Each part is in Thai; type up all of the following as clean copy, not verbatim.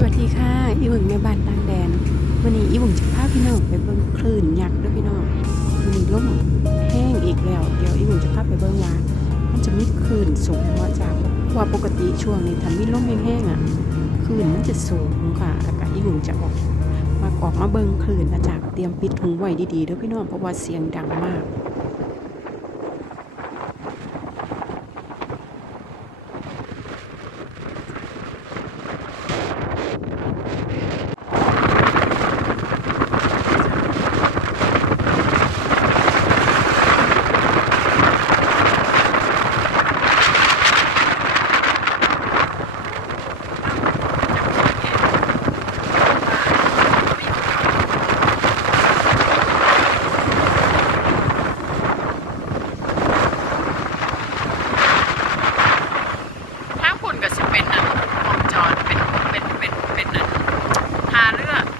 สวัสดีค่ะอีหวึงแม่บ้านต่างแดนวันนี้อีหวึงจะพาพี่น้องไปเบิ่งคลื่นยักษ์ด้วยพี่น้องวันนี้ลมแห้งอีกแล้วเดี๋ยวอีหวึงจะพาไปเบิ่งว่ามันจะมีคลื่นสูงมาจากว่าปกติช่วงนี้ถ้ามีลมแห้งๆคลื่นมันจะสูงค่ะแล้วก็อีหวึงจะออกมาเบิ่งคลื่นนะจากเตรียมปิดหูไว้ดีๆเด้อพี่น้องเพราะว่าเสียงดังมาก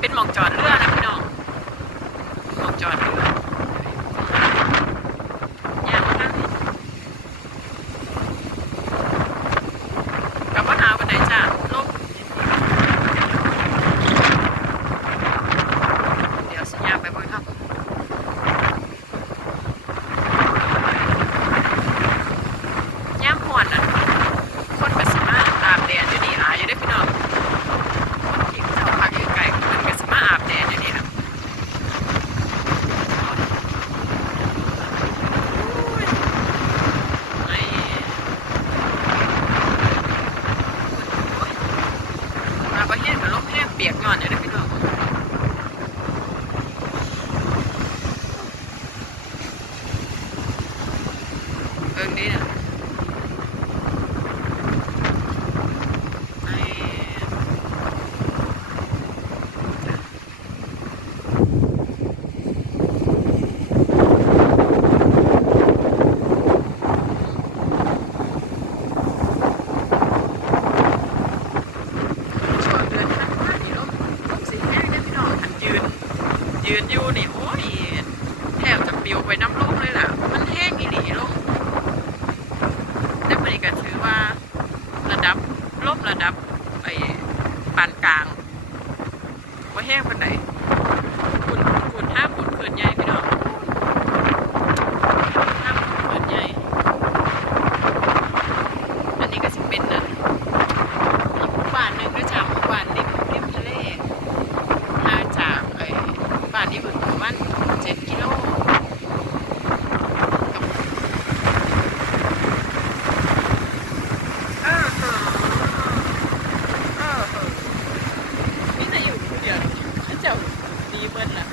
เป็นหมองจอดเรือนะพี่น้องหมองจอดเรือยางนะกับว่าหนาววันไหนจ้ะลมเดี๋ยวสัญญาไปบนครับย่ามหวนอ่ะคนกระสิมาตามแดดอยู่นี่หลายอยู่ด้วยพี่น้องอาบแดดอย่างนี้นะมาประเทศกับลมแห้งเปียกนอนอย่างนี้พี่น้องเรื่องนี้นะยืนอยู่นี่โอ้ยแทบจะปลิวไปน้ำลมเลยล่ะมันแห้งอีหลีลงแต่มันก็ถือว่าระดับลมระดับไอ้ปานกลางว่าแห้งปานไหนคุณห้ามคุณเขื่อนใหญ่พี่น้องห้ามคุณเขื่อนใหญ่อันนี้ก็จะเป็นนะอีกบ้านหนึ่งก็จะบ้านริมทะเลห่างจากบ้านที่บึงประมาณ7 กิโลนี่จะอยู่เดียวเขาจะดีเบิ้ลล่ะ